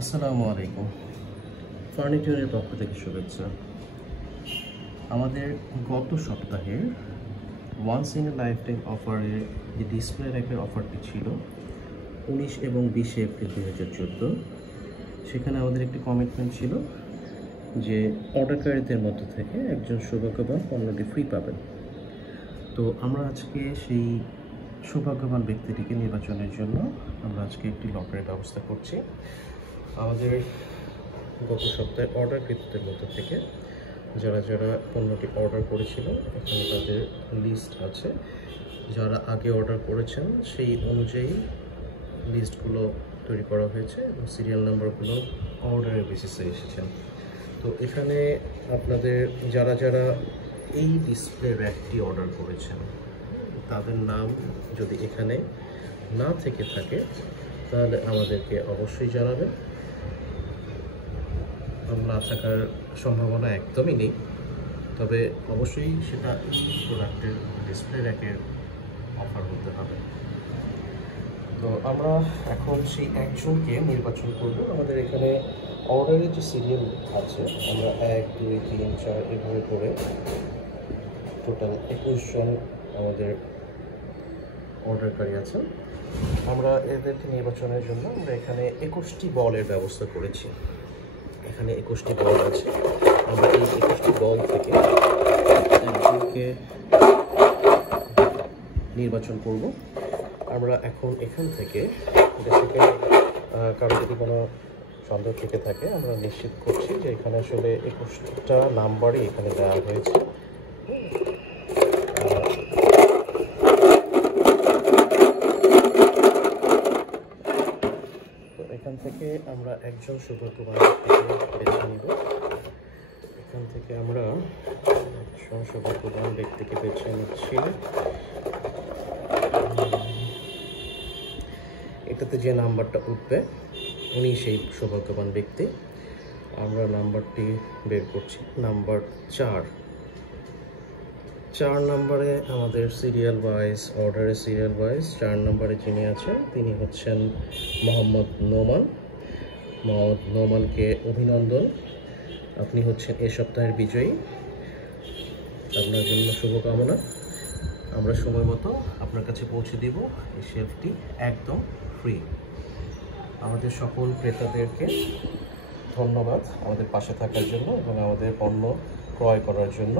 আসসালামু আলাইকুম। ফার্নিচারের পক্ষ থেকে শুভেচ্ছা। আমাদের গত সপ্তাহের once in a lifetime অফারের যে ডিসপ্লে র্যাকের অফারটি ছিল 19 এবং 20 এপ্রিল 2014, সেখানে আমাদের একটি কমিটমেন্ট ছিল যে অর্ডারকারীদের মধ্য থেকে একজন সৌভাগ্যবান পণ্যটি ফ্রি পাবেন। তো আমরা আজকে সেই সৌভাগ্যবান ব্যক্তিটিকে নির্বাচনের জন্য আমরা আজকে একটি লটারির ব্যবস্থা করছি। আমাদের গত সপ্তাহে অর্ডারকৃতদের মধ্যে থেকে যারা যারা পণ্যটি অর্ডার করেছিল এখানে তাদের লিস্ট আছে। যারা আগে অর্ডার করেছেন সেই অনুযায়ী লিস্টগুলো তৈরি করা হয়েছে এবং সিরিয়াল নাম্বারগুলো অর্ডারের বেসিসে এসেছেন। তো এখানে আপনাদের যারা যারা এই ডিসপ্লে র্যাকটি অর্ডার করেছেন তাদের নাম যদি এখানে না থেকে থাকে তাহলে আমাদেরকে অবশ্যই জানাবেন। না থাকার সম্ভাবনা একদমই নেই, তবে অবশ্যই সেটা এই প্রোডাক্টের ডিসপ্লে র্যাকের অফার হতে হবে। তো আমরা এখন সেই একজনকে নির্বাচন করব। আমাদের এখানে অর্ডারের যে সিরিয়াল আছে আমরা 1, 2, 3, 4 এভাবে করে টোটাল 21 জন আমাদের অর্ডারকারী আছেন। আমরা এদেরকে নির্বাচনের জন্য আমরা এখানে 21টি বলের ব্যবস্থা করেছি। এখানে 21টি বল আছে। আমরা এই 21টি বল থেকে একজনকে নির্বাচন করব। আমরা এখন এখান থেকে দেশকে কারো যদি কোনো সন্দেহ থেকে থাকে আমরা নিশ্চিত করছি যে এখানে আসলে 21টা নাম্বারই এখানে দেওয়া হয়েছে। এখান থেকে আমরা একজন সৌভাগ্যবান বেছে নিব। এখান থেকে আমরা একজন সৌভাগ্যবান ব্যক্তিকে বেছে নিচ্ছি। এটাতে যে নাম্বারটা উঠবে উনি সেই সৌভাগ্যবান ব্যক্তি। আমরা নাম্বারটি বের করছি, নাম্বার 4 নম্বরে আমাদের সিরিয়াল ওয়াইজ অর্ডারের সিরিয়াল ওয়াইজ 4 নম্বরে যিনি আছেন তিনি হচ্ছেন মোহাম্মদ নোমান। মোহাম্মদ নোমানকে অভিনন্দন, আপনি হচ্ছেন এ সপ্তাহের বিজয়ী। আপনার জন্য শুভকামনা। আমরা সময় মতো আপনার কাছে পৌঁছে দিব এই শেলফটি একদম ফ্রি। আমাদের সকল ক্রেতাদেরকে ধন্যবাদ আমাদের পাশে থাকার জন্য এবং আমাদের পণ্য ক্রয় করার জন্য।